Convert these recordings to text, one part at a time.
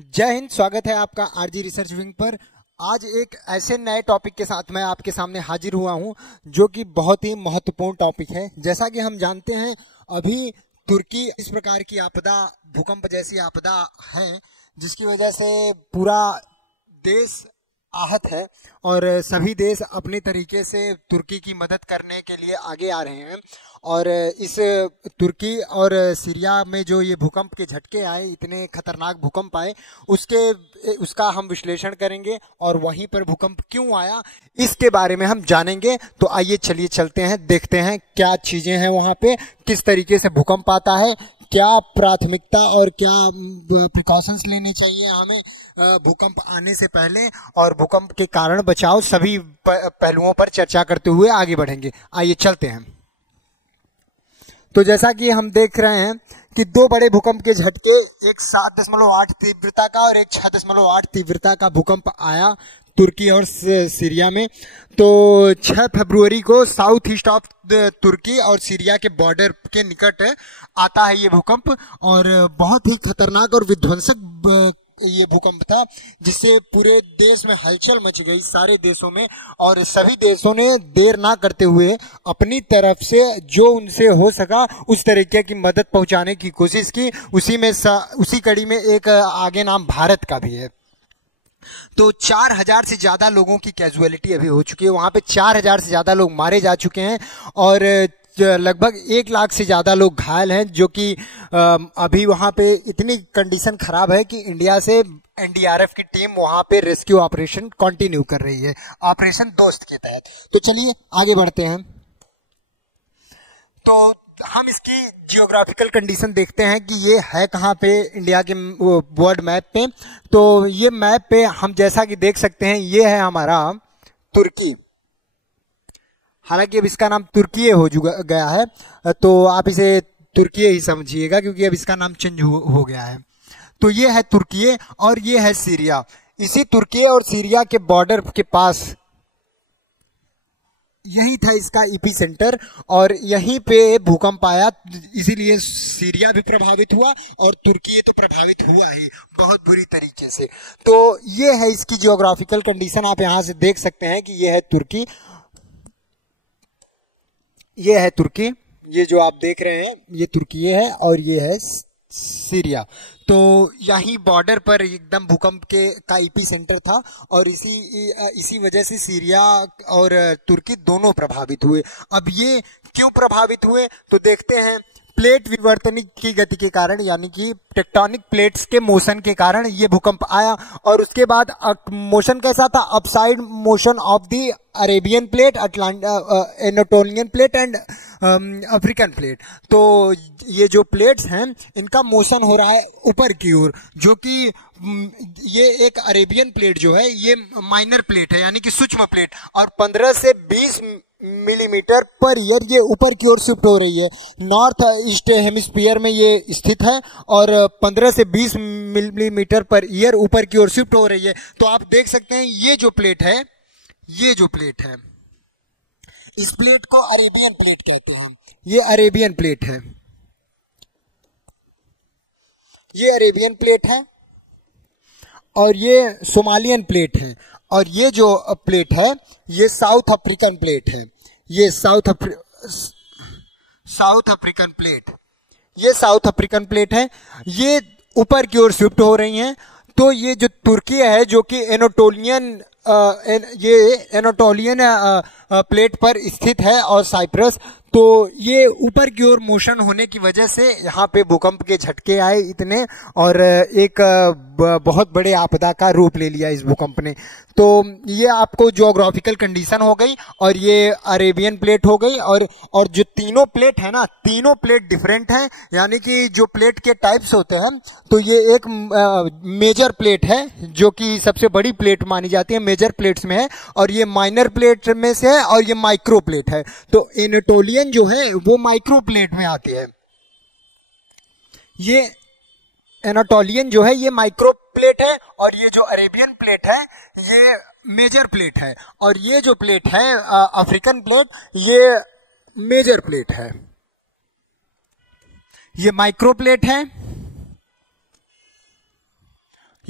जय हिंद। स्वागत है आपका आरजी रिसर्च विंग पर। आज एक ऐसे नए टॉपिक के साथ मैं आपके सामने हाजिर हुआ हूं जो कि बहुत ही महत्वपूर्ण टॉपिक है। जैसा कि हम जानते हैं, अभी तुर्की इस प्रकार की आपदा, भूकंप जैसी आपदा है जिसकी वजह से पूरा देश आहत है और सभी देश अपने तरीके से तुर्की की मदद करने के लिए आगे आ रहे हैं। और इस तुर्की और सीरिया में जो ये भूकंप के झटके आए, इतने खतरनाक भूकंप आए, उसका हम विश्लेषण करेंगे और वहीं पर भूकंप क्यों आया इसके बारे में हम जानेंगे। तो आइए चलिए चलते हैं, देखते हैं क्या चीजें हैं वहां पे, किस तरीके से भूकंप आता है, क्या प्राथमिकता और क्या प्रिकॉशंस लेने चाहिए हमें भूकंप आने से पहले, और भूकंप के कारण बचाव, सभी पहलुओं पर चर्चा करते हुए आगे बढ़ेंगे। आइए चलते हैं। तो जैसा कि हम देख रहे हैं कि दो बड़े भूकंप के झटके, एक 7.8 तीव्रता का और एक 6.8 तीव्रता का भूकंप आया तुर्की और सीरिया में। तो 6 फरवरी को साउथ ईस्ट ऑफ तुर्की और सीरिया के बॉर्डर के निकट आता है ये भूकंप, और बहुत ही खतरनाक और विध्वंसक ये भूकंप था जिससे पूरे देश में हलचल मच गई, सारे देशों में। और सभी देशों ने देर ना करते हुए अपनी तरफ से जो उनसे हो सका उस तरीके की मदद पहुंचाने की कोशिश की। उसी कड़ी में एक आगे नाम भारत का भी है। तो 4000 से ज्यादा लोगों की कैजुअलिटी अभी हो चुकी है वहां पे। 4000 से ज्यादा लोग मारे जा चुके हैं और लगभग 1 लाख से ज्यादा लोग घायल हैं, जो कि अभी वहां पे इतनी कंडीशन खराब है कि इंडिया से एनडीआरएफ की टीम वहां पे रेस्क्यू ऑपरेशन कंटिन्यू कर रही है, ऑपरेशन दोस्त के तहत। तो चलिए आगे बढ़ते हैं। तो हम इसकी जियोग्राफिकल कंडीशन देखते हैं कि ये है कहाँ पे इंडिया के वर्ल्ड मैप पे। तो ये मैप पे हम जैसा कि देख सकते हैं, ये है हमारा तुर्की। हालांकि अब इसका नाम तुर्की हो गया है, तो आप इसे तुर्की ही समझिएगा क्योंकि अब इसका नाम चेंज हो गया है। तो ये है तुर्की और ये है सीरिया। इसी तुर्की और सीरिया के बॉर्डर के पास यही था इसका ईपी सेंटर और यहीं पे भूकंप आया, इसीलिए सीरिया भी प्रभावित हुआ और तुर्की तो प्रभावित हुआ ही बहुत बुरी तरीके से। तो ये है इसकी जियोग्राफिकल कंडीशन, आप यहां से देख सकते हैं कि ये है तुर्की, ये है तुर्की, ये जो आप देख रहे हैं ये तुर्की है और ये है सीरिया। तो यही बॉर्डर पर एकदम भूकंप का ईपी सेंटर था और इसी वजह से सीरिया और तुर्की दोनों प्रभावित हुए। अब ये क्यों प्रभावित हुए तो देखते हैं। प्लेट विवर्तनिक की गति के कारण, यानी कि टेक्टोनिक प्लेट्स के मोशन के कारण ये भूकंप आया। और उसके बाद मोशन कैसा था? Upside motion of the Arabian plate, Anatolian plate and African plate. तो ये जो प्लेट्स हैं इनका मोशन हो रहा है ऊपर की ओर, जो कि ये एक अरेबियन प्लेट जो है ये माइनर प्लेट है, यानी कि सूक्ष्म प्लेट, और 15 से 20 मिलीमीटर पर ईयर ये ऊपर की ओर शिफ्ट हो रही है। नॉर्थ ईस्ट हेमिस्फीयर में ये स्थित है और 15 से 20 मिलीमीटर पर ईयर ऊपर की ओर शिफ्ट हो रही है। तो आप देख सकते हैं ये जो प्लेट है, ये जो प्लेट है, इस प्लेट को अरेबियन प्लेट कहते हैं। ये अरेबियन प्लेट है, ये अरेबियन प्लेट है और ये सोमालियन प्लेट है, और ये जो प्लेट है ये साउथ अफ्रीकन प्लेट है। ये साउथ अफ्रीकन प्लेट, ये साउथ अफ्रीकन प्लेट है, ये ऊपर की ओर शिफ्ट हो रही हैं। तो ये जो तुर्की है जो कि एनाटोलियन प्लेट पर स्थित है और साइप्रस, तो ये ऊपर की ओर मोशन होने की वजह से यहाँ पे भूकंप के झटके आए इतने, और एक बहुत बड़े आपदा का रूप ले लिया इस भूकंप ने। तो ये आपको ज्योग्राफिकल कंडीशन हो गई और ये अरेबियन प्लेट हो गई। और जो तीनों प्लेट है ना, तीनों प्लेट डिफरेंट हैं, यानी कि जो प्लेट के टाइप्स होते हैं, तो ये एक मेजर प्लेट है जो कि सबसे बड़ी प्लेट मानी जाती है, मेजर प्लेट्स में है, और ये माइनर प्लेट में से है, और ये माइक्रो प्लेट है। तो एनाटोलियन जो है वो माइक्रो प्लेट में आती है, ये एनाटोलियन जो है ये माइक्रो प्लेट है, और ये जो अरेबियन प्लेट है ये मेजर प्लेट है, और ये जो प्लेट है अफ्रीकन प्लेट, ये मेजर प्लेट है। ये माइक्रो प्लेट है,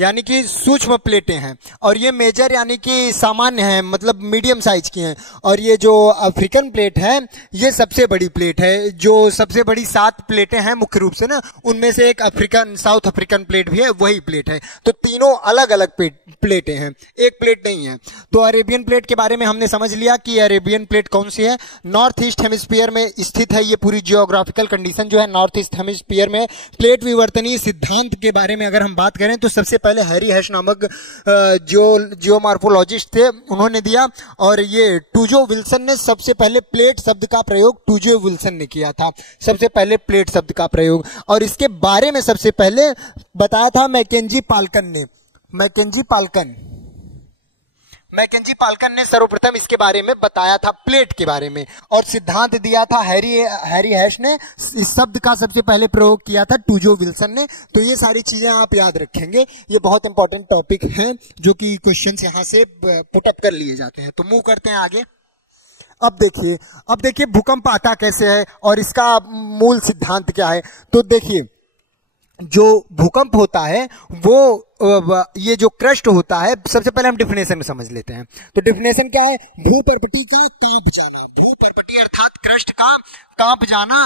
यानी कि सूक्ष्म प्लेटें हैं, और ये मेजर यानी कि सामान्य हैं, मतलब मीडियम साइज की हैं। और ये जो अफ्रीकन प्लेट है ये सबसे बड़ी प्लेट है, जो सबसे बड़ी 7 प्लेटें हैं मुख्य रूप से ना, उनमें से एक अफ्रीकन साउथ अफ्रीकन प्लेट भी है, वही प्लेट है। तो तीनों अलग अलग प्लेटें हैं, एक प्लेट नहीं है। तो अरेबियन प्लेट के बारे में हमने समझ लिया कि अरेबियन प्लेट कौन सी है, नॉर्थ ईस्ट हेमिस्फीयर में स्थित है। ये पूरी जियोग्राफिकल कंडीशन जो है नॉर्थ ईस्ट हेमिस्फीयर में। प्लेट विवर्तनीय सिद्धांत के बारे में अगर हम बात करें तो सबसे पहले हैरी हैश नामक जियोमॉर्फोलॉजिस्ट थे, उन्होंने दिया। और ये टूजो विल्सन ने सबसे पहले प्लेट शब्द का प्रयोग टूजो विल्सन ने किया था, सबसे पहले प्लेट शब्द का प्रयोग। और इसके बारे में सबसे पहले बताया था मैकेंजी पाल्कन ने। मैकेंजी पाल्कन ने सर्वप्रथम इसके बारे में बताया था, प्लेट के बारे में। और सिद्धांत दिया था हैरी हैश ने। इस शब्द का सबसे पहले प्रयोग किया था टूजो विल्सन ने। तो ये सारी चीजें आप याद रखेंगे, ये बहुत इंपॉर्टेंट टॉपिक हैं जो कि क्वेश्चंस यहां से पुटअप कर लिए जाते हैं। तो मूव करते हैं आगे। अब देखिए भूकंप आता कैसे है और इसका मूल सिद्धांत क्या है। तो देखिए जो भूकंप होता है वो ये जो क्रस्ट होता है, सबसे पहले हम डिफिनेशन में समझ लेते हैं। तो डिफिनेशन क्या है, भूपर्पटी का कांप जाना। भूपर्पटी अर्थात क्रस्ट का कांप जाना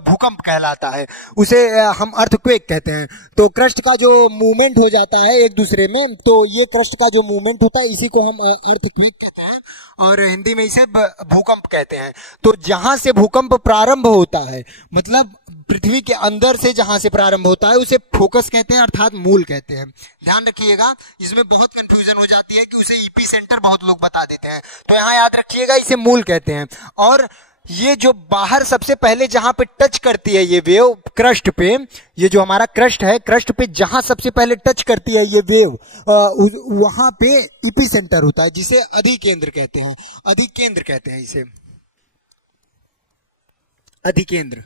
भूकंप कहलाता है, उसे हम अर्थक्वेक कहते हैं। तो क्रस्ट का जो मूवमेंट हो जाता है एक दूसरे में, तो ये क्रस्ट का जो मूवमेंट होता है इसी को हम अर्थक्वेक कहते हैं, और हिंदी में इसे भूकंप कहते हैं। तो जहां से भूकंप प्रारंभ होता है, मतलब पृथ्वी के अंदर से जहां से प्रारंभ होता है, उसे फोकस कहते हैं, अर्थात मूल कहते हैं। ध्यान रखिएगा, इसमें बहुत कंफ्यूजन हो जाती है कि उसे ईपी सेंटर बहुत लोग बता देते हैं। तो यहां याद रखिएगा इसे मूल कहते हैं। और ये जो बाहर सबसे पहले जहां पे टच करती है ये वेव क्रस्ट पे, ये जो हमारा क्रस्ट है, क्रस्ट पे जहां सबसे पहले टच करती है ये वेव, वहां पे इपी सेंटर होता है, जिसे अधिकेंद्र कहते हैं। अधिकेंद्र कहते हैं इसे, अधिकेंद्र।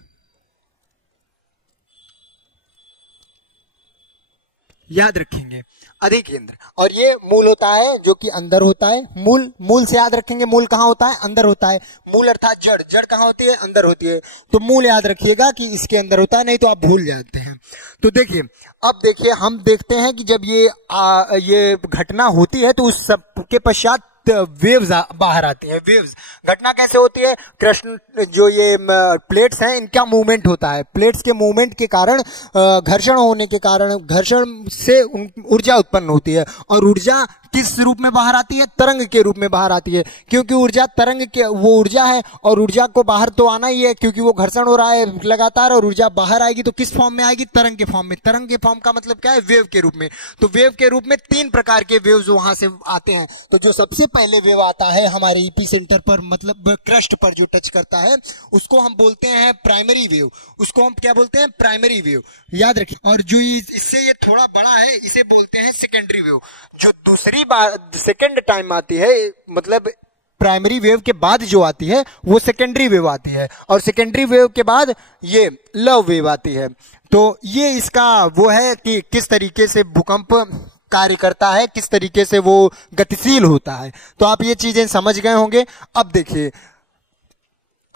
याद रखेंगे अधिकेंद्र। और ये मूल होता है जो कि अंदर होता है। मूल से याद रखेंगे, मूल कहाँ होता है, अंदर होता है। मूल अर्थात जड़ कहाँ होती है, अंदर होती है। तो मूल याद रखिएगा कि इसके अंदर होता है, नहीं तो आप भूल जाते हैं। तो देखिए, अब देखिए हम देखते हैं कि जब ये घटना होती है तो उस सब के पश्चात वेव्स बाहर आती है। वेव्स घटना कैसे होती है, कृष्ण जो ये प्लेट्स हैं इनका मूवमेंट होता है। प्लेट्स के मूवमेंट के कारण, घर्षण होने के कारण, घर्षण से ऊर्जा उत्पन्न होती है। और ऊर्जा किस रूप में बाहर आती है, तरंग के रूप में बाहर आती है। क्योंकि ऊर्जा तरंग के वो ऊर्जा है, और ऊर्जा को बाहर तो आना ही है क्योंकि वो घर्षण हो रहा है लगातार, और ऊर्जा बाहर आएगी तो किस फॉर्म में आएगी, तरंग के फॉर्म में। तरंग के फॉर्म का मतलब क्या है, वेव के रूप में। तो वेव के रूप में 3 प्रकार के वेव्स वहां से आते हैं। तो जो सबसे पहले वेव आता है हमारे ईपी सेंटर पर, मतलब क्रस्ट पर जो टच करता है, उसको हम बोलते हैं प्राइमरी वेव। उसको हम क्या बोलते हैं, प्राइमरी वेव। याद रखिए। और जो इससे ये थोड़ा बड़ा है इसे बोलते हैं सेकेंडरी वेव। जो दूसरी बार सेकेंड टाइम आती है, मतलब प्राइमरी वेव के बाद जो आती है वो सेकेंडरी वेव आती है, और सेकेंडरी वेव के बाद ये लव वेव आती है। तो ये इसका वो है कि किस तरीके से भूकंप कार्य करता है, किस तरीके से वो गतिशील होता है। तो आप ये चीजें समझ गए होंगे। अब देखिए,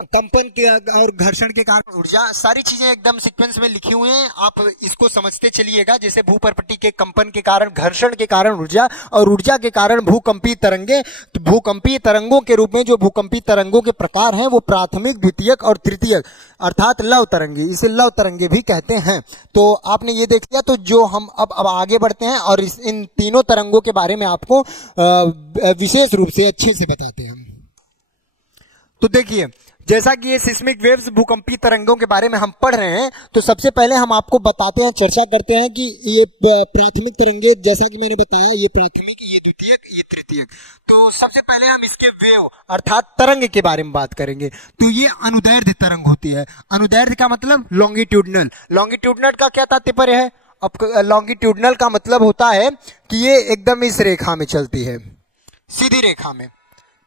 कंपन के और घर्षण के कारण ऊर्जा, सारी चीजें एकदम सीक्वेंस में लिखी हुई हैं, आप इसको समझते चलिएगा। जैसे भूपर्पटी के कंपन के कारण, घर्षण के कारण ऊर्जा, और ऊर्जा के कारण भूकंपीय तरंगे। तो भूकंपीय तरंगों के रूप में जो भूकंपीय तरंगों के प्रकार हैं वो प्राथमिक, द्वितीयक और तृतीयक, अर्थात लव तरंगे, इसे लव तरंगे भी कहते हैं। तो आपने ये देख लिया। तो जो हम अब आगे बढ़ते हैं और इन तीनों तरंगों के बारे में आपको विशेष रूप से अच्छे से बताते हैं। तो देखिए, जैसा कि ये सिस्मिक वेव्स, भूकंपीय तरंगों के बारे में हम पढ़ रहे हैं, तो सबसे पहले हम आपको बताते हैं, चर्चा करते हैं कि ये प्राथमिक तरंगे, जैसा कि मैंने बताया, ये प्राथमिक, ये द्वितीयक, ये तृतीयक। तो सबसे पहले हम इसके वेव अर्थात तरंग के बारे में बात करेंगे। तो ये अनुदैर्ध्य तरंग होती है। अनुदैर्ध्य का मतलब लॉन्गिट्यूडनल। लॉन्गिट्यूडनल का क्या तात्पर्य है? अब लॉन्गिट्यूडनल का मतलब होता है कि ये एकदम इस रेखा में चलती है, सीधी रेखा में।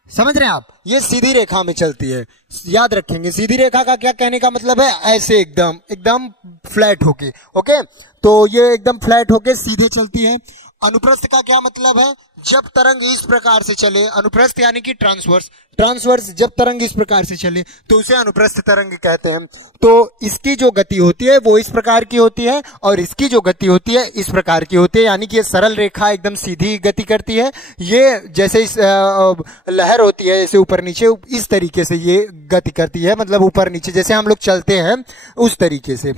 समझ रहे हैं आप, ये सीधी रेखा में चलती है। याद रखेंगे, सीधी रेखा का क्या कहने का मतलब है, ऐसे एकदम फ्लैट होके। ओके, तो ये एकदम फ्लैट होके सीधे चलती है। अनुप्रस्थ का क्या मतलब है? जब तरंग इस प्रकार से चले, अनुप्रस्थ यानी कि ट्रांसवर्स, ट्रांसवर्स जब तरंग इस प्रकार से चले तो उसे अनुप्रस्थ तरंग कहते हैं। तो इसकी जो गति होती है वो इस प्रकार की होती है और इसकी जो गति होती है इस प्रकार की होती है, यानी कि ये सरल रेखा एकदम सीधी गति करती है। ये जैसे इस लहर होती है जैसे ऊपर नीचे, इस तरीके से ये गति करती है, मतलब ऊपर नीचे जैसे हम लोग चलते हैं उस तरीके से,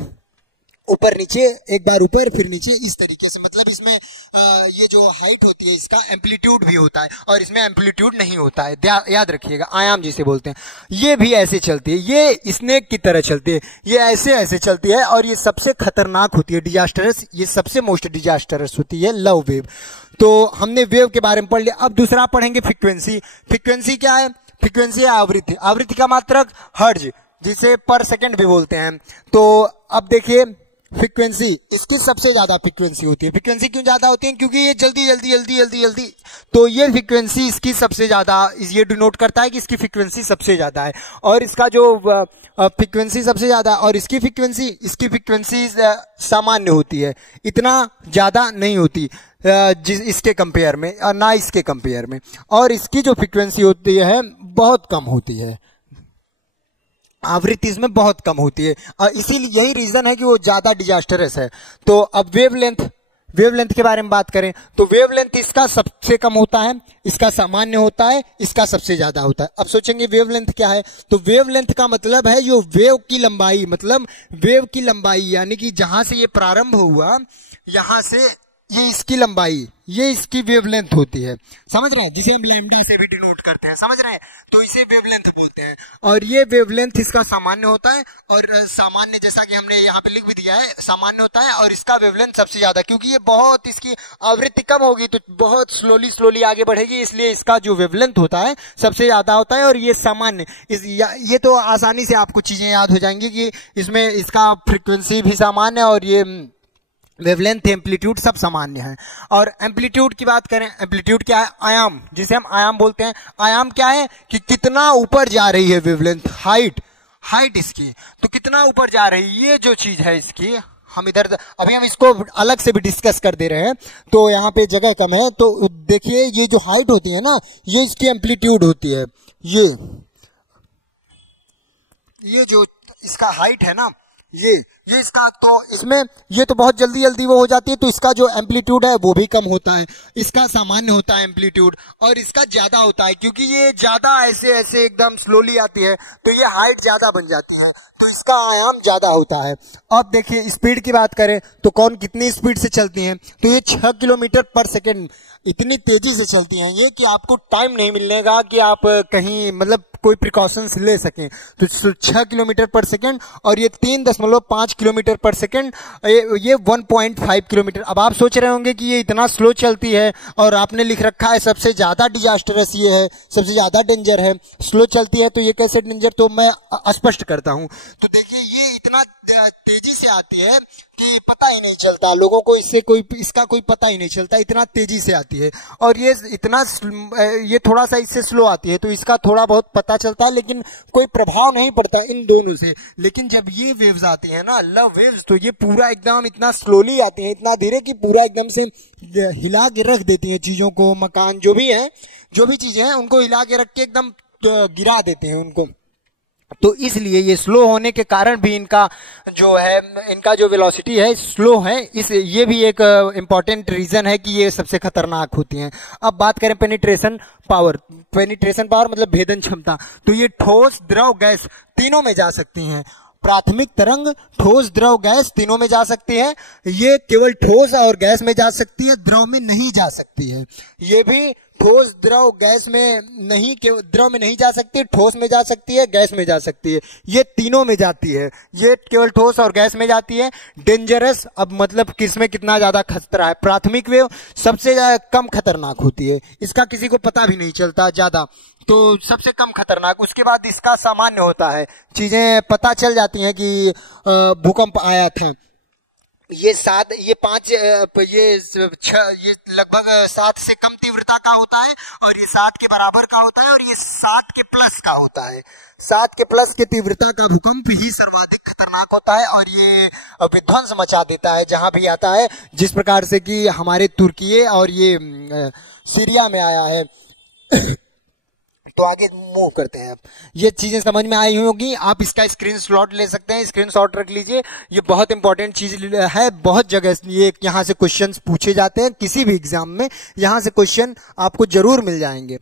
ऊपर नीचे, एक बार ऊपर फिर नीचे, इस तरीके से। मतलब इसमें ये जो हाइट होती है इसका एम्पलीट्यूड भी होता है और इसमें एम्पलीट्यूड नहीं होता है, याद रखिएगा, आयाम जिसे बोलते हैं। ये भी ऐसे चलती है, ये स्नेक की तरह चलती है, ये ऐसे ऐसे चलती है और ये सबसे खतरनाक होती है, डिजास्टरस, ये सबसे मोस्ट डिजास्टरस होती है लव वेव। तो हमने वेव के बारे में पढ़ लिया। अब दूसरा पढ़ेंगे फ्रीक्वेंसी। फ्रीक्वेंसी क्या है? फ्रीक्वेंसी है आवृत्ति, आवृत्ति का मात्रक हर्ट्ज, जिसे पर सेकंड भी बोलते हैं। तो अब देखिए फ्रीक्वेंसी, इसकी सबसे ज्यादा फ्रीक्वेंसी होती है। फ्रीक्वेंसी क्यों ज्यादा होती है? क्योंकि ये जल्दी जल्दी जल्दी जल्दी जल्दी, तो ये फ्रीक्वेंसी इसकी सबसे ज्यादा, ये डिनोट करता है कि इसकी फ्रीक्वेंसी सबसे ज्यादा है। और इसका जो फ्रीक्वेंसी सबसे ज्यादा और इसकी फ्रीक्वेंसी सामान्य होती है, इतना ज्यादा नहीं होती इसके कंपेयर में, ना इसके कंपेयर में। और इसकी जो फ्रीक्वेंसी होती है बहुत कम होती है, आवृत्ति इसमें बहुत कम होती है, इसीलिए यही रीजन है कि वो ज्यादा डिजास्टरस है। तो अब वेवलेंथ के बारे में बात करें तो वेवलेंथ इसका सबसे कम होता है, इसका सामान्य होता है, इसका सबसे ज्यादा होता है। अब सोचेंगे वेवलेंथ क्या है? तो वेवलेंथ का मतलब है जो वेव की लंबाई, मतलब वेव की लंबाई यानी कि जहां से ये प्रारंभ हुआ, यहां से ये इसकी लंबाई, ये इसकी वेवलेंथ होती है, समझ रहे हैं? जिसे हम लैम्डा से भी डिनोट करते हैं, समझ रहे हैं? तो इसे वेवलेंथ बोलते हैं। और ये वेवलेंथ इसका सामान्य होता है, और सामान्य जैसा कि हमने यहाँ पे लिख भी दिया है, सामान्य होता है, और इसका वेवलेंथ सबसे ज्यादा, क्योंकि ये बहुत, इसकी आवृत्ति कम होगी तो बहुत स्लोली आगे बढ़ेगी, इसलिए इसका जो वेवलेंथ होता है सबसे ज्यादा होता है। और ये सामान्य, ये तो आसानी से आपको चीजें याद हो जाएंगी कि इसमें इसका फ्रीक्वेंसी भी सामान्य और ये वेवलेंथ, एम्पलीट्यूड सब सामान्य है। और एम्पलीट्यूड की बात करें, एम्पलीट्यूड क्या है? आयाम, जिसे हम आयाम बोलते हैं। आयाम क्या है? कि कितना ऊपर जा रही है वेवलेंथ, हाइट इसकी, तो कितना ऊपर जा रही है, ये जो चीज है इसकी, हम इधर अभी हम इसको अलग से भी डिस्कस कर दे रहे हैं, तो यहाँ पे जगह कम है। तो देखिए ये जो हाइट होती है ना, ये इसकी एम्पलीट्यूड होती है। ये जो इसका हाइट है ना, ये इसका, तो इसमें ये तो बहुत जल्दी जल्दी वो हो जाती है, तो इसका जो एम्पलीट्यूड है वो भी कम होता है, इसका सामान्य होता है एम्पलीट्यूड, और इसका ज्यादा होता है क्योंकि ये ज्यादा ऐसे ऐसे एकदम स्लोली आती है, तो ये हाइट ज्यादा बन जाती है, तो इसका आयाम ज्यादा होता है। अब देखिए स्पीड की बात करें तो कौन कितनी स्पीड से चलती है? तो ये 6 किलोमीटर पर सेकेंड, इतनी तेजी से चलती हैं ये कि आपको टाइम नहीं मिलने का कि आप कहीं मतलब कोई प्रिकॉशंस ले सकें। तो 6 किलोमीटर पर सेकेंड, और ये 3.5 किलोमीटर पर सेकेंड, ये 1.5 किलोमीटर। अब आप सोच रहे होंगे कि ये इतना स्लो चलती है, और आपने लिख रखा है सबसे ज्यादा डिजास्टरस ये है, सबसे ज्यादा डेंजर है, स्लो चलती है, तो ये कैसे डेंजर? तो मैं स्पष्ट करता हूं। तो देखिए ये इतना तेजी से आती है कि पता ही नहीं चलता लोगों को, इसका कोई पता ही नहीं चलता, इतना तेजी से आती है। और ये थोड़ा सा इससे स्लो आती है, तो इसका थोड़ा बहुत पता चलता है, लेकिन कोई प्रभाव नहीं पड़ता इन दोनों से। लेकिन जब ये वेव्स आती है ना, लव वेव्स, तो ये पूरा एकदम इतना स्लोली आती है, इतना धीरे कि पूरा एकदम से हिला के रख देती है चीजों को, मकान जो भी चीजें हैं उनको हिला के रख के एकदम गिरा देते हैं उनको। तो इसलिए ये स्लो होने के कारण भी इनका जो वेलोसिटी है स्लो है, ये भी एक इम्पॉर्टेंट रीजन है कि ये सबसे खतरनाक होती हैं। अब बात करें पेनिट्रेशन पावर मतलब भेदन क्षमता, तो ये ठोस, द्रव, गैस तीनों में जा सकती हैं। प्राथमिक तरंग ठोस, द्रव, गैस तीनों में जा सकती है। ये केवल ठोस और गैस में जा सकती है, द्रव में नहीं जा सकती है। ये भी ठोस, द्रव, गैस में नहीं, द्रव में नहीं जा सकती, ठोस में जा सकती है, गैस में जा सकती है, ये तीनों में जाती है। ये केवल ठोस और गैस में जाती है। डेंजरस, अब मतलब किसमें कितना ज्यादा खतरा है? प्राथमिक वेव सबसे कम खतरनाक होती है, इसका किसी को पता भी नहीं चलता ज्यादा, तो सबसे कम खतरनाक। उसके बाद इसका सामान्य होता है, चीजें पता चल जाती हैं कि भूकंप आया था। ये पांच ये लगभग 7 से कम तीव्रता का होता है, और ये 7 के बराबर का होता है, और ये 7 के प्लस का होता है। 7 के प्लस की तीव्रता का भूकंप ही सर्वाधिक खतरनाक होता है, और ये विध्वंस मचा देता है जहां भी आता है, जिस प्रकार से कि हमारे तुर्की और ये सीरिया में आया है। तो आगे मूव करते हैं। ये चीजें समझ में आई होंगी, आप इसका स्क्रीनशॉट ले सकते हैं, स्क्रीनशॉट रख लीजिए। ये बहुत इंपॉर्टेंट चीज है, बहुत जगह ये यहाँ से क्वेश्चंस पूछे जाते हैं, किसी भी एग्जाम में यहाँ से क्वेश्चन आपको जरूर मिल जाएंगे।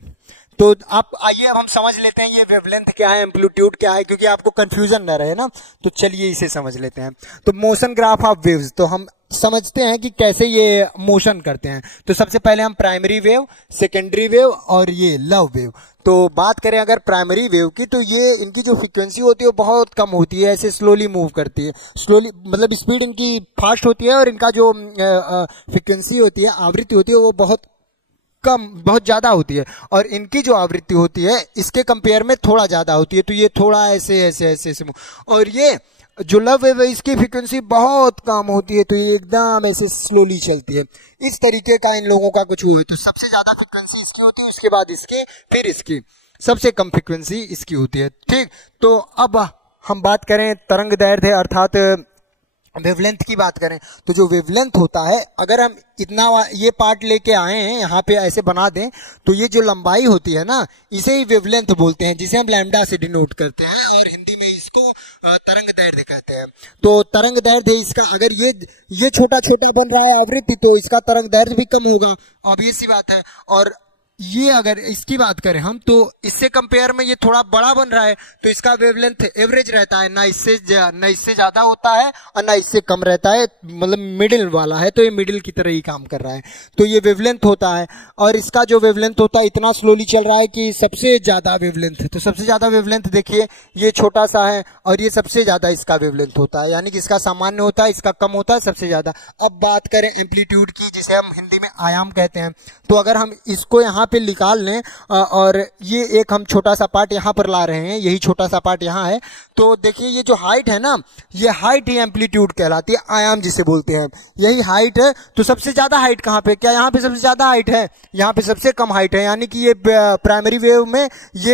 तो आप आइए अब हम समझ लेते हैं ये वेवलेंथ क्या है, एम्पलीट्यूड क्या है, क्योंकि आपको कंफ्यूजन न रहे ना। तो चलिए इसे समझ लेते हैं। तो मोशन ग्राफ ऑफ वेव्स, तो हम समझते हैं कि कैसे ये मोशन करते हैं। तो सबसे पहले हम प्राइमरी वेव, सेकेंडरी वेव और ये लव वेव। तो बात करें अगर प्राइमरी वेव की, तो ये इनकी जो फ्रीक्वेंसी होती है वो बहुत कम होती है, ऐसे स्लोली मूव करती है। स्लोली मतलब स्पीड इनकी फास्ट होती है, और इनका जो फ्रीक्वेंसी होती है, आवृत्ति होती है, वो बहुत ज्यादा होती है, और इनकी जो आवृत्ति होती है इसके कंपेयर में थोड़ा ज्यादा होती है। तो ये थोड़ा ऐसे ऐसे ऐसे ऐसे और ये जो लव वेव है इसकी फ्रीक्वेंसी बहुत कम होती है, तो ये एकदम ऐसे स्लोली चलती है। इस तरीके का इन लोगों का कुछ हुआ है। तो सबसे ज्यादा फ्रीक्वेंसी इसकी होती है, उसके बाद इसकी, फिर इसकी, सबसे कम फ्रीक्वेंसी इसकी होती है। ठीक, तो अब हम बात करें तरंग दैर्ध्य अर्थात वेवलेंथ की बात करें, तो जो वेवलेंथ होता है, अगर हम इतना ये पार्ट लेके आए हैं यहाँ पे ऐसे बना दें, तो ये जो लंबाई होती है ना, इसे ही वेवलेंथ बोलते हैं, जिसे हम लैम्डा से डिनोट करते हैं, और हिंदी में इसको तरंग दैर्ध्य कहते हैं। तो तरंग दैर्ध्य इसका, अगर ये छोटा छोटा बन रहा है आवृत्ति, तो इसका तरंग दैर्ध्य भी कम होगा, ऑब्वियस सी बात है। और ये अगर इसकी बात करें हम, तो इससे कंपेयर में ये थोड़ा बड़ा बन रहा है, तो इसका वेवलेंथ एवरेज रहता है, ना इससे ज्यादा होता है और ना इससे कम रहता है, मतलब मिडिल वाला है, तो ये मिडिल की तरह ही काम कर रहा है। तो ये वेवलेंथ होता है, और इसका जो वेवलेंथ होता है इतना स्लोली चल रहा है कि सबसे ज्यादा वेवलेंथ है। तो सबसे ज्यादा वेवलेंथ देखिए, ये छोटा सा है, और ये सबसे ज्यादा इसका वेवलेंथ होता है, यानी कि इसका सामान्य होता है, इसका कम होता है, सबसे ज्यादा। अब बात करें एम्पलीट्यूड की, जिसे हम हिंदी में आयाम कहते हैं, तो अगर हम इसको यहाँ पे निकाल लें, और ये एक हम छोटा सा पार्ट यहाँ पर ला रहे हैं, यही छोटा सा पार्ट यहाँ है, तो देखिए ये जो हाइट है ना, ये हाइट ही एम्पलीट्यूड कहलाती है, आयाम जिसे बोलते हैं, यही हाइट है। तो सबसे ज्यादा हाइट कहाँ पे, क्या यहाँ पे सबसे ज्यादा हाइट है? यहाँ पे सबसे कम हाइट है, यानी कि ये प्राइमरी वेव में ये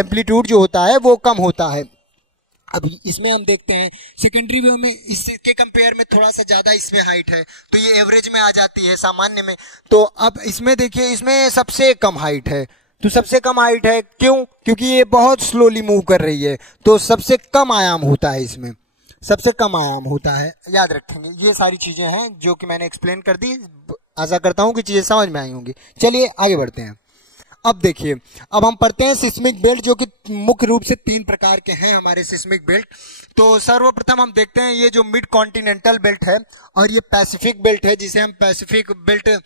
एम्पलीट्यूड जो होता है वो कम होता है। अब इसमें हम देखते हैं सेकेंडरी वेव में इसके कंपेयर में थोड़ा सा ज्यादा इसमें हाइट है, तो ये एवरेज में आ जाती है, सामान्य में। तो अब इसमें देखिए, इसमें सबसे कम हाइट है। तो सबसे कम हाइट है क्यों? क्योंकि ये बहुत स्लोली मूव कर रही है, तो सबसे कम आयाम होता है, इसमें सबसे कम आयाम होता है। याद रखेंगे, ये सारी चीजें हैं जो कि मैंने एक्सप्लेन कर दी। आशा करता हूं कि चीजें समझ में आई होंगी। चलिए आगे बढ़ते हैं। अब देखिए, अब हम पढ़ते हैं सिस्मिक बेल्ट, जो कि मुख्य रूप से 3 प्रकार के हैं हमारे सिस्मिक बेल्ट। तो सर्वप्रथम हम देखते हैं ये जो मिड कॉन्टिनेंटल बेल्ट है, और ये पैसिफिक बेल्ट है, जिसे हम पैसिफिक बेल्ट,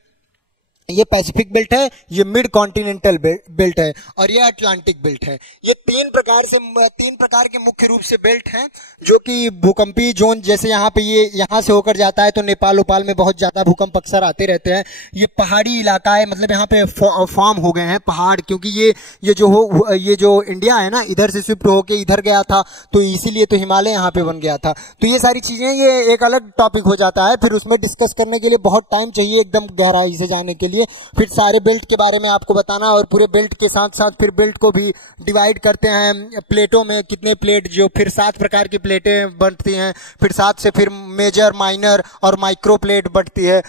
ये पैसिफिक बेल्ट है, ये मिड कॉन्टिनेंटल बेल्ट है, और ये अटलांटिक बेल्ट है। ये 3 प्रकार के मुख्य रूप से बेल्ट हैं, जो कि भूकंपीय जोन, जैसे यहाँ पे ये यहाँ से होकर जाता है, तो नेपाल उपाल में बहुत ज्यादा भूकंप अक्सर आते रहते हैं। ये पहाड़ी इलाका है, मतलब यहाँ पे फॉर्म हो गए हैं पहाड़, क्योंकि ये जो इंडिया है ना, इधर से शिफ्ट होके इधर गया था, तो इसीलिए तो हिमालय यहाँ पे बन गया था। तो ये सारी चीजें, ये एक अलग टॉपिक हो जाता है, फिर उसमें डिस्कस करने के लिए बहुत टाइम चाहिए, एकदम गहराई से जाने के लिए, फिर सारे बेल्ट के बारे में आपको बताना, और पूरे बेल्ट के साथ साथ फिर बेल्ट को भी डिवाइड करते हैं प्लेटों में, कितने प्लेट, जो फिर 7 प्रकार की प्लेटें बनती हैं, फिर 7 से फिर मेजर, माइनर और माइक्रो प्लेट बनती है।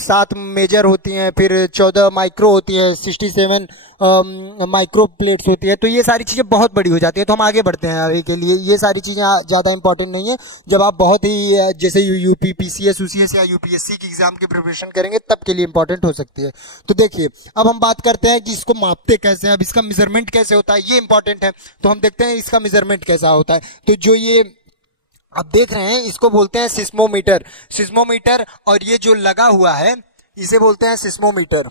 7 मेजर होती हैं, फिर 14 माइक्रो होती है, 67 माइक्रो प्लेट्स होती है। तो ये सारी चीजें बहुत बड़ी हो जाती है। तो हम आगे बढ़ते हैं आगे के लिए, ये सारी चीजें ज्यादा इंपॉर्टेंट नहीं है। जब आप बहुत ही जैसे यूपी पीसीएस यूसीएस या यूपीएससी की एग्जाम की प्रिपरेशन करेंगे, तब के लिए इंपॉर्टेंट हो सकती है। तो देखिए, अब हम बात करते हैं कि इसको मापते कैसे हैं, अब इसका मेजरमेंट कैसे होता है, ये इंपॉर्टेंट है। तो हम देखते हैं इसका मेजरमेंट कैसा होता है। तो जो ये आप देख रहे हैं, इसको बोलते हैं सिस्मोमीटर, और ये जो लगा हुआ है इसे बोलते हैं सिस्मोमीटर।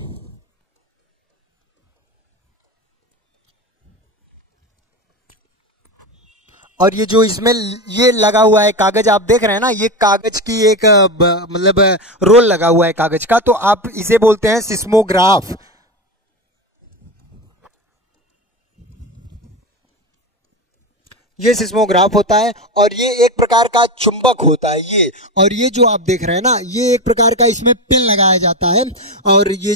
और ये जो इसमें ये लगा हुआ है कागज आप देख रहे हैं ना, ये कागज की एक मतलब रोल लगा हुआ है कागज का, तो आप इसे बोलते हैं सिस्मोग्राफ। ये सिस्मोग्राफ होता है और ये एक प्रकार का चुंबक होता है ये, और ये जो आप देख रहे हैं ना, ये एक प्रकार का इसमें पिन लगाया जाता है और ये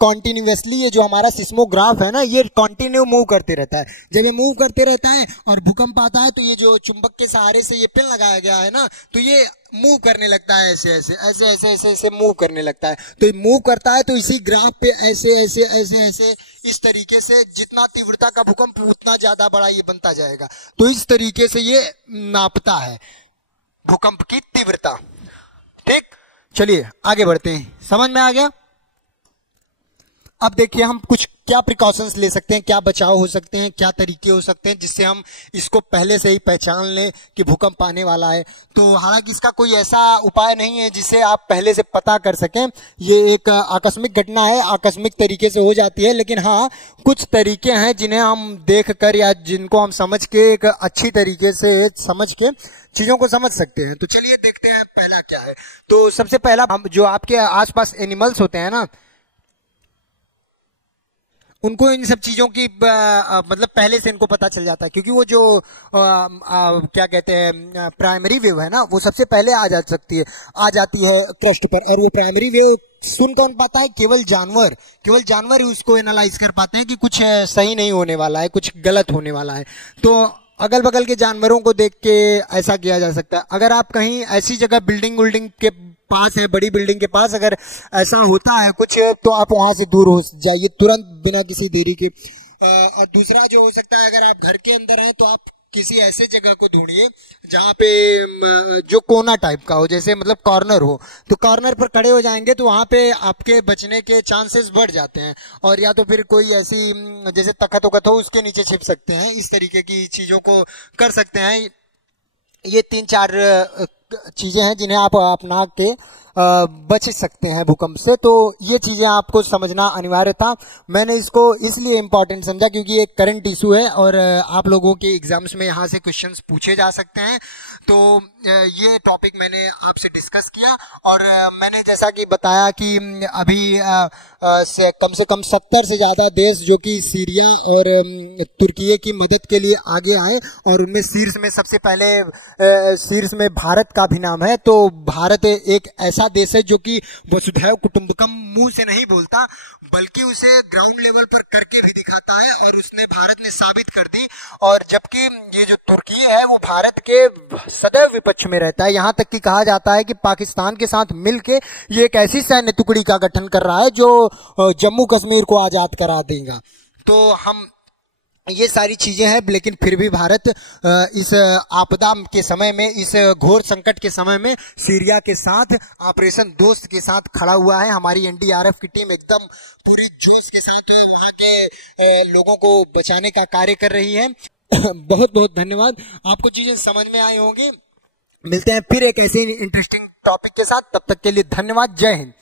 कॉन्टिन्यूसली ये जो हमारा सिस्मोग्राफ है ना, ये कंटिन्यू मूव करते रहता है। जब ये मूव करते रहता है और भूकंप आता है तो ये जो चुंबक के सहारे से ये पिन लगाया गया है ना, तो ये मूव करने लगता है, ऐसे ऐसे ऐसे ऐसे ऐसे ऐसे मूव करने लगता है। तो ये मूव करता है तो इसी ग्राफ पे ऐसे ऐसे ऐसे ऐसे इस तरीके से जितना तीव्रता का भूकंप उतना ज्यादा बड़ा ये बनता जाएगा। तो इस तरीके से ये नापता है भूकंप की तीव्रता। ठीक, चलिए आगे बढ़ते हैं। समझ में आ गया? अब देखिए हम कुछ क्या प्रिकॉशंस ले सकते हैं, क्या बचाव हो सकते हैं, क्या तरीके हो सकते हैं जिससे हम इसको पहले से ही पहचान लें कि भूकंप आने वाला है। तो हालांकि इसका कोई ऐसा उपाय नहीं है जिसे आप पहले से पता कर सकें। ये एक आकस्मिक घटना है, आकस्मिक तरीके से हो जाती है, लेकिन हाँ कुछ तरीके हैं जिन्हें हम देख कर या जिनको हम समझ के एक अच्छी तरीके से समझ के चीजों को समझ सकते हैं। तो चलिए देखते हैं पहला क्या है। तो सबसे पहला, हम जो आपके आसपास एनिमल्स होते हैं ना, उनको इन सब चीजों की मतलब पहले से इनको पता चल जाता है, क्योंकि वो जो क्या कहते हैं प्राइमरी वेव है ना, वो सबसे पहले आ जाती है क्रस्ट पर। और वो प्राइमरी वेव सुन कौन पाता है? केवल जानवर ही उसको एनालाइज कर पाते हैं कि कुछ सही नहीं होने वाला है, कुछ गलत होने वाला है। तो अगल बगल के जानवरों को देख के ऐसा किया जा सकता है। अगर आप कहीं ऐसी जगह बिल्डिंग के पास है, बड़ी बिल्डिंग के पास अगर ऐसा होता है कुछ, तो आप वहां से दूर हो जाइए तुरंत, बिना किसी देरी के। और दूसरा जो हो सकता है, अगर आप घर के अंदर हैं तो आप किसी ऐसे जगह को ढूंढिए जहाँ पे जो कोना टाइप का हो, जैसे मतलब कॉर्नर हो। तो कॉर्नर पर खड़े हो जाएंगे तो वहां पे आपके बचने के चांसेस बढ़ जाते हैं। और या तो फिर कोई ऐसी जैसे तख्त वखत हो उसके नीचे छिप सकते हैं, इस तरीके की चीजों को कर सकते हैं। ये 3-4 चीजें हैं जिन्हें आप अपना के बच सकते हैं भूकंप से। तो ये चीजें आपको समझना अनिवार्य था। मैंने इसको इसलिए इम्पोर्टेंट समझा क्योंकि एक करंट इशू है और आप लोगों के एग्जाम्स में यहाँ से क्वेश्चंस पूछे जा सकते हैं। तो ये टॉपिक मैंने आपसे डिस्कस किया और मैंने जैसा कि बताया कि अभी कम से कम 70 से ज्यादा देश जो कि सीरिया और तुर्की की मदद के लिए आगे आए, और उनमें शीर्ष में सबसे पहले शीर्ष में भारत का भी नाम है। तो भारत एक ऐसा देश है जो कि वसुधैव कुटुंबकम मुंह से नहीं बोलता, बल्कि उसे ग्राउंड लेवल पर करके भी दिखाता है, और उसने भारत ने साबित कर दी। और जबकि ये जो तुर्की है वो भारत के सदैव विपक्ष में रहता है, यहाँ तक कि कहा जाता है कि पाकिस्तान के साथ मिलके ये एक ऐसी सैन्य टुकड़ी का गठन कर रहा है जो जम्मू कश्मीर को आजाद करा देगा। तो हम ये सारी चीजें हैं, लेकिन फिर भी भारत इस आपदा के समय में, इस घोर संकट के समय में सीरिया के साथ, ऑपरेशन दोस्त के साथ खड़ा हुआ है। हमारी एनडीआरएफ की टीम एकदम पूरी जोश के साथ वहां के लोगों को बचाने का कार्य कर रही है। बहुत बहुत धन्यवाद। आपको चीजें समझ में आई होंगी। मिलते हैं फिर एक ऐसे इंटरेस्टिंग टॉपिक के साथ, तब तक के लिए धन्यवाद। जय हिंद।